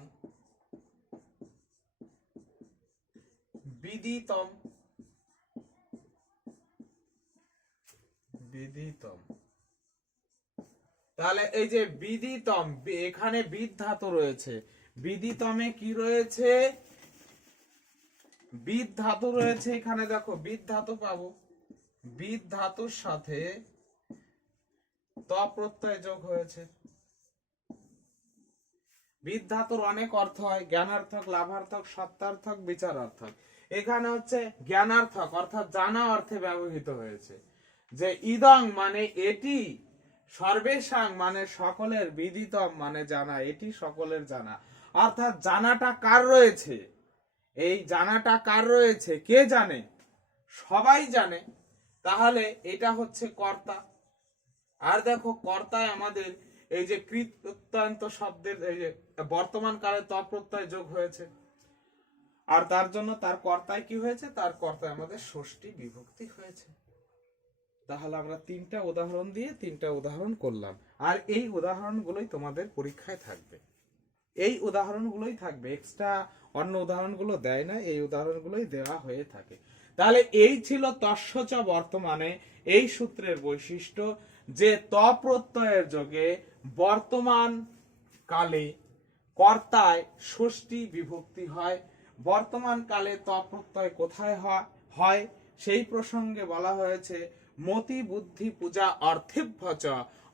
বিদিতম বিদিতম। তাহলে এই যে বিদিতম, এখানে বিদ ধাতু রয়েছে, বিদিতমে কি রয়েছে? বিদ ধাতু রয়েছে। এখানে দেখো বিদ ধাতু পাবো, বিদ ধাতুর সাথে ত প্রত্যয় যোগ হয়েছে। বিদ ধাতুর অনেক অর্থ হয়, জ্ঞানার্থক, লাভার্থক, সত্যার্থক, বিচারার্থক। এখানে হচ্ছে জ্ঞানার্থক অর্থাৎ জানা অর্থে ব্যবহৃত হয়েছে। যে ইদং মানে এটি, সর্বেষাং মানে সকলের, বিদিতম মানে জানা, এটি সকলের জানা। অর্থাৎ জানাটা কার রয়েছে? এই জানাটা কার রয়েছে? কে জানে? সবাই জানে। তাহলে এটা হচ্ছে কর্তা। আর দেখো কর্তায় আমাদের এই যে কৃত প্রত্যয়ান্ত শব্দের এই যে বর্তমান কালে ত প্রত্যয় যোগ হয়েছে, আর তার জন্য তার কর্তায় কি হয়েছে? তার কর্তায় আমাদের ষষ্ঠী বিভক্তি হয়েছে। তাহলে আমরা তিনটা উদাহরণ দিয়ে তিনটা উদাহরণ করলাম, আর এই উদাহরণগুলোই তোমাদের পরীক্ষায় থাকবে। এই উদাহরণগুলোই থাকবে, এক্সট্রা অন্য উদাহরণগুলো দেয় না, এই উদাহরণগুলোই দেওয়া হয়ে থাকে। তাহলে এই ছিল তস্য বর্তমানে এই সূত্রের বৈশিষ্ট্য, যে ত প্রত্যয়ের যোগে বর্তমান কালে কর্তায় ষষ্ঠী বিভক্তি হয়। বর্তমান কালে ত প্রত্যয় কোথায় হয় সেই প্রসঙ্গে বলা হয়েছে মতি বুদ্ধি পূজা অর্থেভ্যচ,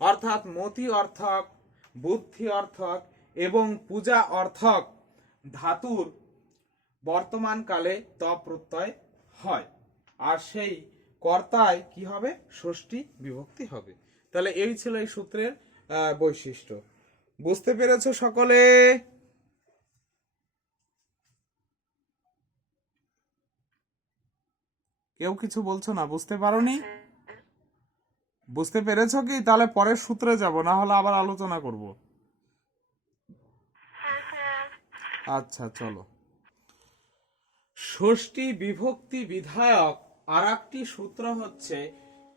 অর্থাৎ মতি অর্থক, বুদ্ধি অর্থক এবং পূজা অর্থক ধাতুর বর্তমান কালে ত প্রত্যয় হয়, আর সেই কর্তায় কি হবে? ষষ্ঠী বিভক্তি হবে। তাহলে এই ছিল এই সূত্রের বৈশিষ্ট্য। বুঝতে পেরেছো সকলে? কেউ কিছু বলছো না? বুঝতে পারোনি? বুঝতে পেরেছো কি? তাহলে পরের সূত্রে যাব, না হলে আবার আলোচনা করব। আচ্ছা চলো। ষষ্ঠী বিভক্তি বিধায়ক আর একটি সূত্র হচ্ছে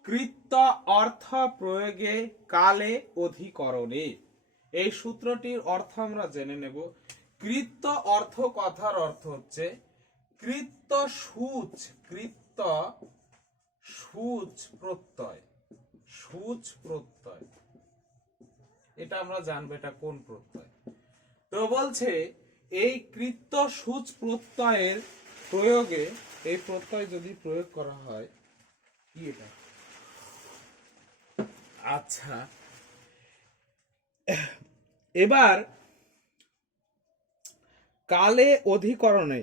কৃত্য অর্থ প্রয়োগে কালে অধিকরণে। এই সূত্রটির অর্থ আমরা জেনে নেব। কৃত্য অর্থ কথার অর্থ হচ্ছে কৃত্য সূচ, কৃত্য সূচ প্রত্যয়, সূচ প্রত্যয়। এটা আমরা জানবো এটা কোন প্রত্যয়। তো বলছে এই কৃত্য সূচ প্রত্যয়ের প্রয়োগে, এই প্রত্যয় যদি প্রয়োগ করা হয়, কি এটা? আচ্ছা, এবার কালে অধিকরণে,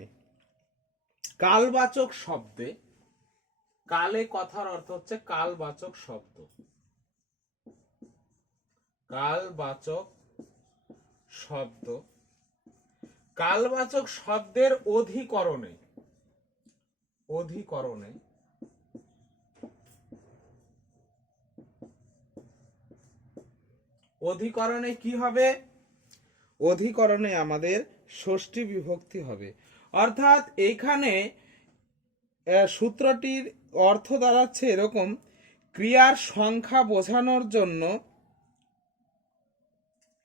কালবাচক শব্দে, কালে কথার অর্থ হচ্ছে কালবাচক শব্দ, কালবাচক শব্দ, কালবাচক শব্দের অধিকরণে, অধিকরণে অধিকরণে কি হবে? অধিকরণে আমাদের ষষ্ঠী বিভক্তি হবে। অর্থাৎ এইখানে সূত্রটির অর্থ দাঁড়াচ্ছে এরকম, ক্রিয়ার সংখ্যা বোঝানোর জন্য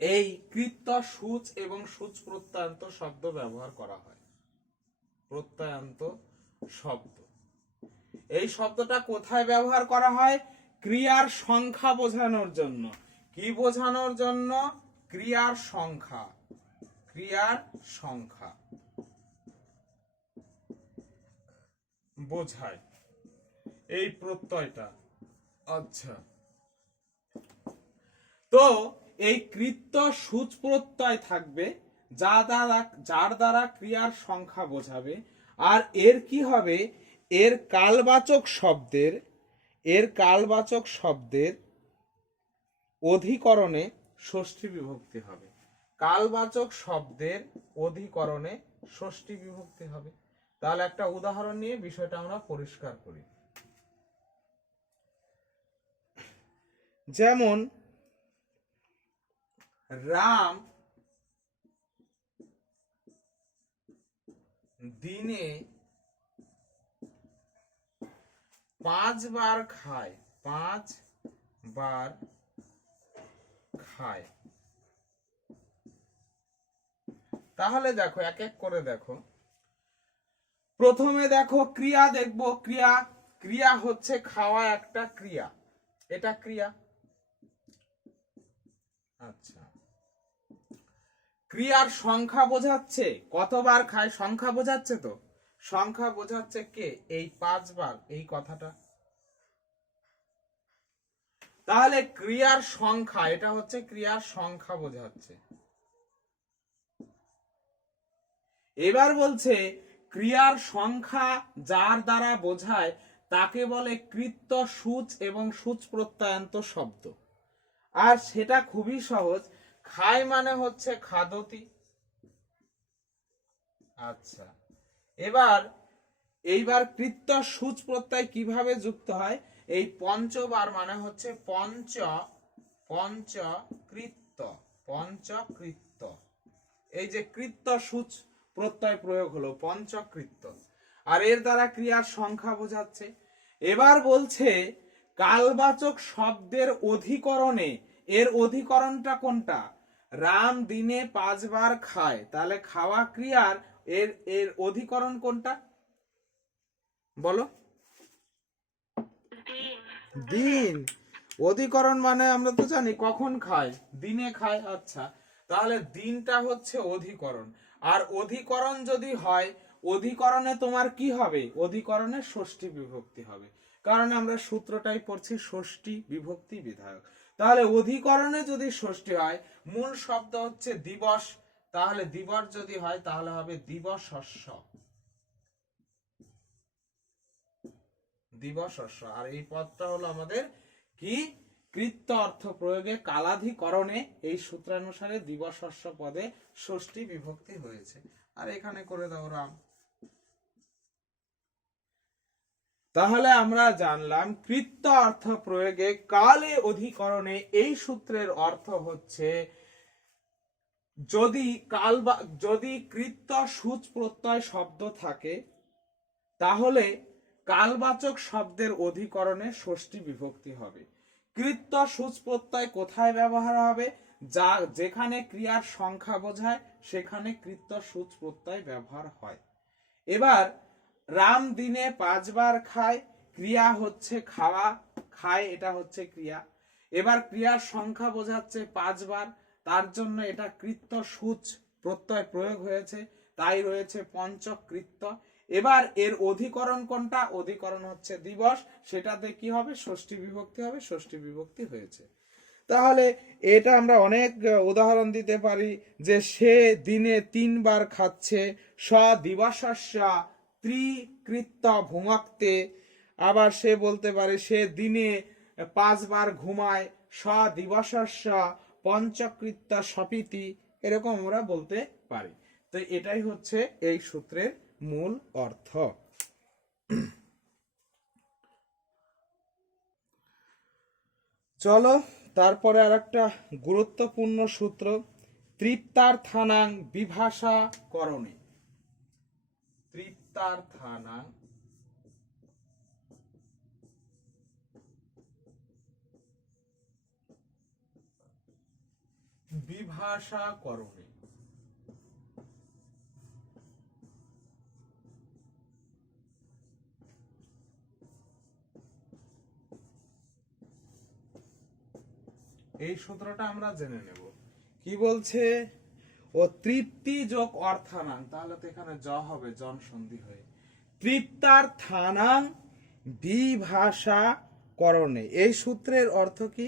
এই কৃত্য সূচ এবং সূচ প্রত্যয়ান্ত শব্দ ব্যবহার করা হয়। প্রত্যয়ান্ত শব্দ, এই শব্দটা কোথায় ব্যবহার করা হয়? ক্রিয়ার সংখ্যা বোঝানোর জন্য। কি বোঝানোর জন্য? ক্রিয়ার সংখ্যা, ক্রিয়ার সংখ্যা বোঝায় এই প্রত্যয়টা। আচ্ছা, তো এই কৃত্য সূচ প্রত্যয় থাকবে যার দ্বারা ক্রিয়ার সংখ্যা বোঝাবে, আর এর কি হবে? এর কালবাচক শব্দের, এর কালবাচক শব্দের অধিকরণে ষষ্ঠী বিভক্তি হবে। কালবাচক শব্দের অধিকরণে ষষ্ঠী বিভক্তি হবে। তাহলে একটা উদাহরণ নিয়ে বিষয়টা আমরা পরিষ্কার করি। যেমন রাম দিনে 5 বার খায়, 5 বার খায়। তাহলে দেখো এক এক করে দেখো। প্রথমে দেখো ক্রিয়া দেখবো, ক্রিয়া ক্রিয়া হচ্ছে খাওয়া একটা ক্রিয়া, এটা ক্রিয়া। আচ্ছা, ক্রিয়ার সংখ্যা বোঝাচ্ছে, কতবার খায় সংখ্যা বোঝাচ্ছে, তো সংখ্যা বোঝাচ্ছে কে, এই 5 বার, এই কথাটা। তাহলে ক্রিয়ার সংখ্যা, এটা হচ্ছে ক্রিয়ার সংখ্যা বোঝাচ্ছে। এবার বলছে ক্রিয়ার সংখ্যা যার দ্বারা বোঝায় তাকে বলে কৃত্য সূচ এবং সূচ প্রত্যয়ান্ত শব্দ। আর সেটা খুবই সহজ, খায় মানে হচ্ছে খাদতি। আচ্ছা, এইবার কৃত্য সূচ প্রত্যয় কিভাবে যুক্ত হয়, এই পঞ্চবার মানে হচ্ছে পঞ্চকৃত্য, পঞ্চকৃত্য। এই যে কৃত্য সূচ প্রত্যয় প্রয়োগ হলো পঞ্চকৃত্য, আর এর দ্বারা ক্রিয়ার সংখ্যা বোঝাচ্ছে। এবার বলছে কালবাচক শব্দের অধিকরণে, এর অধিকরণটা কোনটা, রাম দিনে 5 বার খায়, তাহলে খাওয়া ক্রিয়ার এর এর অধিকরণ কোনটা বলো? দিন। অধিকরণ মানে আমরা তো জানি কখন খায়, দিনে খায়। আচ্ছা, তাহলে দিনটা হচ্ছে অধিকরণ। আর অধিকরণ যদি হয়, অধিকরণে তোমার কি হবে, অধিকরণে ষষ্ঠী বিভক্তি হবে, কারণ আমরা সূত্রটাই পড়ছি ষষ্ঠী বিভক্তি বিধায়ক। তাহলে অধিকরণে যদি ষষ্ঠী হয়, মূল শব্দ হচ্ছে দিবস, তাহলে দিবস যদি হয় তাহলে হবে দিবসস্য, দিবসস্য। আর এই পদটা হলো আমাদের কি, কৃত্য অর্থ প্রয়োগে কালাধিকরণে, এই সূত্রানুসারে দিবসস্য পদে ষষ্ঠী বিভক্তি হয়েছে। আর এখানে করে দাও রাম। তাহলে আমরা জানলাম কৃত্য অর্থ প্রয়োগে কালে অধিকরণে, এই সূত্রের অর্থ হচ্ছে যদি কৃত্য সূচ প্রত্যয় শব্দ থাকে তাহলে কালবাচক শব্দের অধিকরণে ষষ্ঠী বিভক্তি হবে। কৃত্য সূচ প্রত্যয় কোথায় ব্যবহার হবে, যা যেখানে ক্রিয়ার সংখ্যা বোঝায় সেখানে কৃত্য সূচ প্রত্যয় ব্যবহার হয়। এবার রাম দিনে 5 বার খায়, ক্রিয়া হচ্ছে খাওয়া, খায় এটা হচ্ছে ক্রিয়া। এবার ক্রিয়ার সংখ্যা বোঝাচ্ছে 5 বার, তার জন্য এটা কৃত্য সূচ প্রত্যয় প্রয়োগ হয়েছে, তাই রয়েছে পঞ্চকৃত্য। এবার এর অধিকরণ কোনটা, অধিকরণ হচ্ছে দিবস, সেটাতে কি হবে, ষষ্ঠী বিভক্তি হবে, ষষ্ঠী বিভক্তি হয়েছে। তাহলে এটা আমরা অনেক উদাহরণ দিতে পারি, যে সে দিনে 3 বার খাচ্ছে, স দিবসস্য ত্রিকৃত্য ভুঙ্ক্তে। আবার সে বলতে পারে সে দিনে 5 বার ঘুমায়, স দিবসস্য পঞ্চকৃত্য সপিতি, এরকম আমরা বলতে পারি। তো এটাই হচ্ছে এই সূত্রের মূল অর্থ। চলো তারপরে আরেকটা গুরুত্বপূর্ণ সূত্র, তৃপ্তার্থানাং বিভাষাকরণে। তৃপ্তার্থানাং বিভাষাকরণে। এই সূত্রটা আমরা জেনে নেব। কি বলছে, ও তৃপ্তি যোগ অর্থানাং, তাহলে তো এখানে জ হবে, জন সন্ধি হয়ে তৃপ্তার্থানাং বিভাষাকরণে। এই সূত্রের অর্থ কি,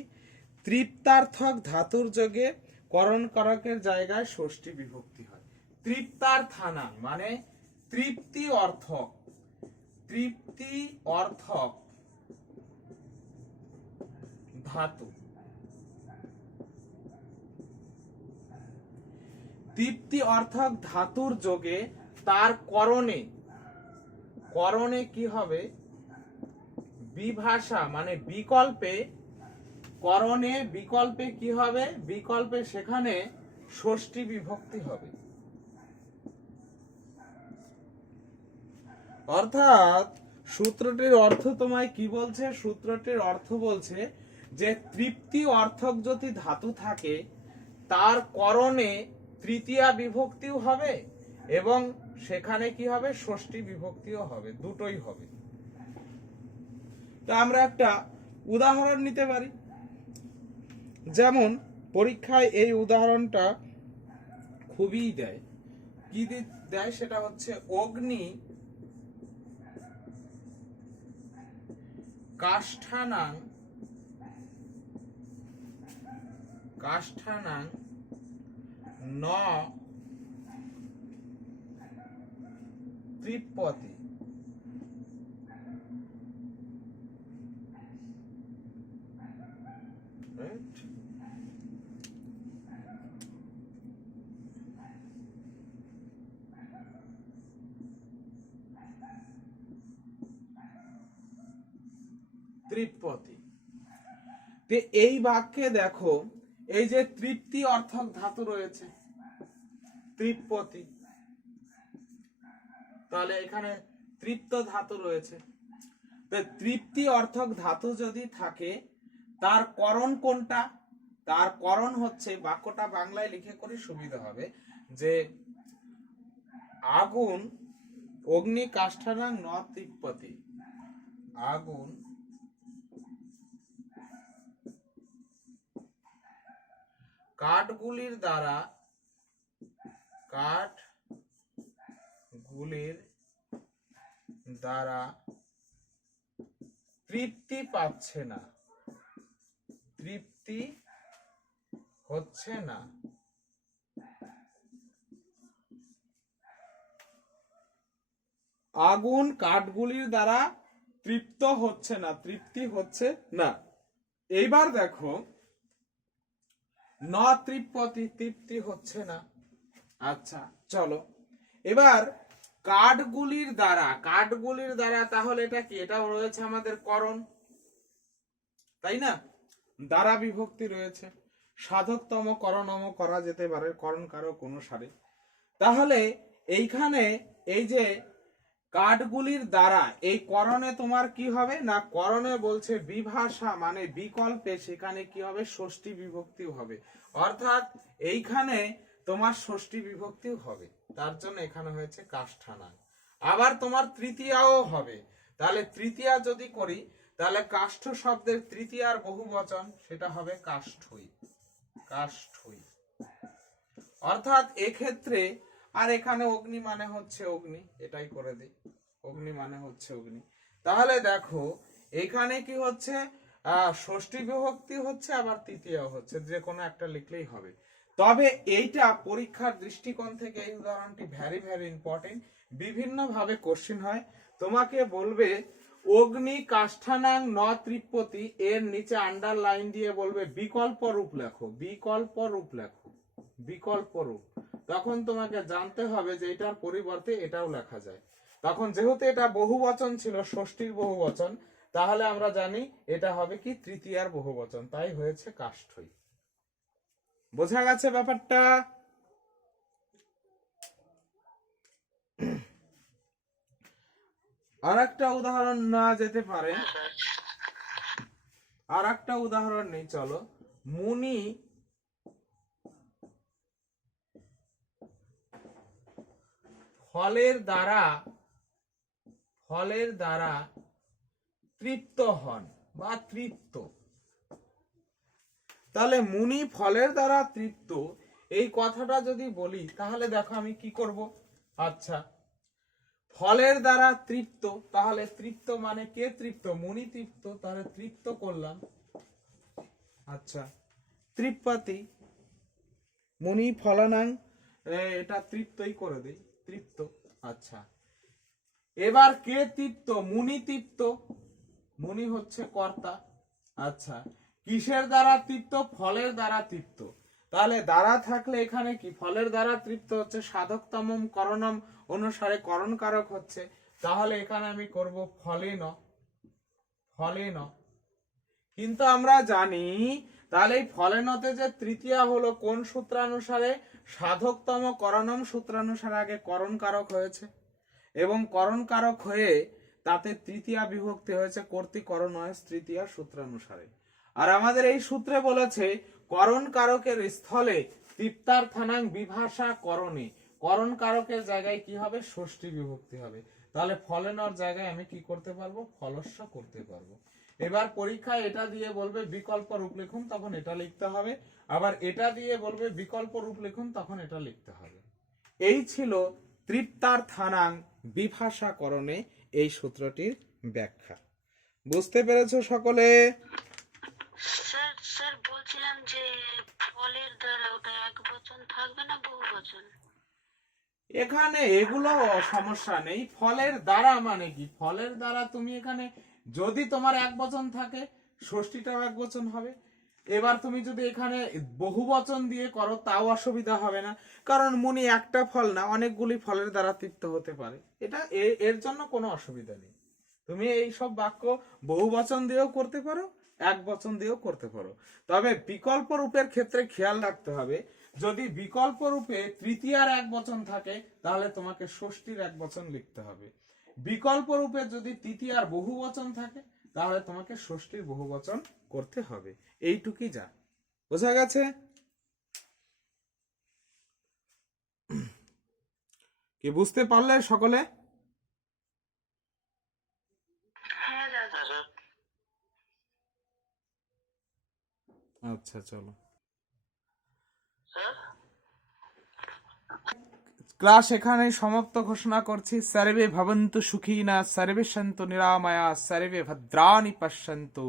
তৃপ্তার্থক ধাতুর যোগে করণ কারকের জায়গায় ষষ্ঠী বিভক্তি হয়। তৃপ্তার্থানাং মানে তৃপ্তি অর্থক, তৃপ্তি অর্থক ধাতু, তৃপ্তি অর্থক ধাতুর যোগে তার করণে, করণে কি হবে, বিভাষা মানে বিকল্পে করণে বিকল্পে কি হবে, বিকল্পে সেখানে ষষ্ঠী বিভক্তি হবে। অর্থাৎ সূত্রটির অর্থ তোমায় কি বলছে, সূত্রটির অর্থ বলছে যে তৃপ্তি অর্থক যদি ধাতু থাকে তার করণে তৃতীয়া বিভক্তিও হবে এবং সেখানে কি হবে, ষষ্ঠী বিভক্তিও হবে, দুটোই হবে। তো আমরা একটা উদাহরণ নিতে পারি। যেমন পরীক্ষায় এই উদাহরণটা খুবই দেয়, কি দেয় সেটা হচ্ছে অগ্নি কাষ্ঠানাং ন তৃপ্পতি। Right? তৃপ্পতি। এই বাক্যে দেখো এই যে তৃপ্তি অর্থক ধাতু রয়েছে তৃপ্পতি, তাহলে এখানে তৃপ্ত ধাতু রয়েছে। তো তৃপ্তি অর্থক ধাতু যদি থাকে তার করণ কোনটা, তার করণ হচ্ছে, বাক্যটা বাংলায় লিখে করে সুবিধা হবে, যে আগুন অগ্নি কাষ্ঠানাং ন তৃপ্পতি, আগুন কাঠগুলির দ্বারা তৃপ্তি পাচ্ছে না, তৃপ্তি হচ্ছে না। আগুন কাঠগুলির দ্বারা তৃপ্ত হচ্ছে না, তৃপ্তি হচ্ছে না। এইবার দেখো ন তৃপ্পতি, তৃপ্তি হচ্ছে না। আচ্ছা চলো এবার কাঠগুলির দ্বারা, তাহলে এটা কি, এটা রয়েছে আমাদের করণ, তাই না, দ্বারা বিভক্তি রয়েছে, সাধকতম করণম করা যেতে পারে করণ কারক অনুসারে। তাহলে এইখানে এই যে কাঠগুলির দ্বারা, এই করণে তোমার কি হবে না, করণে বলছে বিভাষা মানে বিকল্পে সেখানে কি হবে, ষষ্ঠী বিভক্তি হবে। অর্থাৎ এইখানে তোমার ষষ্ঠী বিভক্তি হবে, তার জন্য এখানে হয়েছে কাষ্ঠানাং। আবার তোমার তৃতীয়াও হবে, তাহলে তৃতীয়া যদি করি তাহলে কাষ্ঠ শব্দের তৃতীয়ার বহু বচন, সেটা হবে কাষ্ঠই, কাষ্ঠই। অর্থাৎ এক্ষেত্রে আর এখানে অগ্নি মানে হচ্ছে অগ্নি, এটাই করে দিই, অগ্নি মানে হচ্ছে অগ্নি। তাহলে দেখো এখানে কি হচ্ছে, ষষ্ঠী বিভক্তি হচ্ছে আবার তৃতীয় হচ্ছে, যে কোনো একটা লিখলেই হবে। তবে এইটা পরীক্ষার দৃষ্টিকোণ থেকে এই উদাহরণটি ভেরি ভেরি ইম্পর্টেন্ট, বিভিন্ন ভাবে কোশ্চেন হয়। তোমাকে বলবে অগ্নি কাষ্ঠানাং ন তৃপ্পতি, এর নিচে আন্ডারলাইন দিয়ে বলবে বিকল্প রূপ লেখো, বিকল্প রূপ লেখো, বিকল্প রূপ। তখন তোমাকে জানতে হবে যে এটার পরিবর্তে এটাও লেখা যায়। তখন যেহেতু এটা বহুবচন ছিল, ষষ্ঠীর বহুবচন, তাহলে আমরা জানি এটা হবে কি, তৃতীয়ার বহুবচন, তাই হয়েছে কাষ্ঠই। বোঝা গেছে ব্যাপারটা? আর একটা উদাহরণ না যেতে পারে, আর একটা উদাহরণ নেই, চলো। মুনি ফলের দ্বারা তৃপ্ত হন বা তৃপ্ত। তাহলে মুনি ফলের দ্বারা তৃপ্ত, এই কথাটা যদি বলি তাহলে দেখো আমি কি করব। আচ্ছা ফলের দ্বারা তৃপ্ত, তাহলে তৃপ্ত মানে কে তৃপ্ত, মুনি তৃপ্ত, তাহলে তৃপ্ত করলাম। আচ্ছা তৃপ্পতি মুনি ফলানাং, এটা তৃপ্তই করে দেই, তৃপ্ত। আচ্ছা এবার কে তৃপ্ত, মুনি তৃপ্ত, মুনি হচ্ছে কর্তা। আচ্ছা কিসের দ্বারা তৃপ্ত, ফলের দ্বারা তৃপ্ত। তাহলে দ্বারা থাকলে এখানে কি, ফলের দ্বারা তৃপ্ত হচ্ছে সাধকতম করণম অনুসারে করণ কারক হচ্ছে, তাহলে এখানে আমি করব ফলেন, ফলেন। কিন্তু আমরা জানি তাহলে এই ফলেনতে যে তৃতীয়া হলো কোন সূত্রানুসারে, সাধকতম করণম সূত্রানুসারে আগে করণ কারক হয়েছে এবং করণ কারক হয়ে তাতে তৃতীয়া বিভক্তি হয়েছে কর্তৃকরণ হয় তৃতীয়া সূত্রানুসারে। আর আমাদের এই সূত্রে বলেছে করণ কারকের স্থলে তৃপ্তার্থানাং বিভাষা করণে, করণ কারকের জায়গায় কি হবে, ষষ্ঠী বিভক্তি হবে। তাহলে ফলেনর জায়গায় আমি কি করতে পারবো, ফলস্য করতে পারবো। এবার পরীক্ষায় এটা দিয়ে বলবে বিকল্প রূপ লিখুন, তখন এটা লিখতে হবে। আবার এটা দিয়ে বলবে বিকল্প রূপ লিখুন, তখন এটা লিখতে হবে। এই ছিল তৃপ্তার্থানাং বিভাষাকরণে এই সূত্রটির ব্যাখ্যা। বুঝতে পেরেছো সকলে? স্যার স্যার বলছিলাম যে ফলের দ্বারা ওটা এক বচন থাকবে না বহু বচন? এখানে এগুলো সমস্যা নেই। ফলের দ্বারা মানে কি, ফলের দ্বারা তুমি এখানে যদি তোমার এক বচন থাকে ষষ্ঠীটাও এক বচন হবে। এবার তুমি যদি এখানে বহু বচন দিয়ে করো তাও অসুবিধা হবে না, কারণ মুনি একটা ফল না অনেকগুলি ফলের দ্বারা তৃপ্ত হতে পারে। এটা এর জন্য কোনো অসুবিধা নেই। তুমি এই সব বাক্য বহু বচন দিয়েও করতে পারো, এক বচন দিয়েও করতে পারো। তবে বিকল্প রূপের ক্ষেত্রে খেয়াল রাখতে হবে, যদি বিকল্প রূপে তৃতীয়ার এক বচন থাকে তাহলে তোমাকে ষষ্ঠীর এক বচন লিখতে হবে। বিকল্প রূপে যদি তৃতীয়ার বহু বচন থাকে তাহলে তোমাকে ষষ্ঠীর বহু বচন করতে হবে। এইটুকুই যা, বোঝা গেছে? কি বুঝতে পারলে সকলে? হ্যাঁ দাদা। আচ্ছা চলো, স্যার ক্লাস এখানেই সমাপ্ত ঘোষণা করছি। সর্বে ভবন্তু সুখিনা, সর্বে সন্তু নিরাময়া, সর্বে ভদ্রাণি পশ্যন্তু,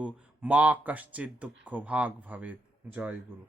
মা কশ্চিৎ দুঃখ ভাগ ভবেৎ। জয় গুরু।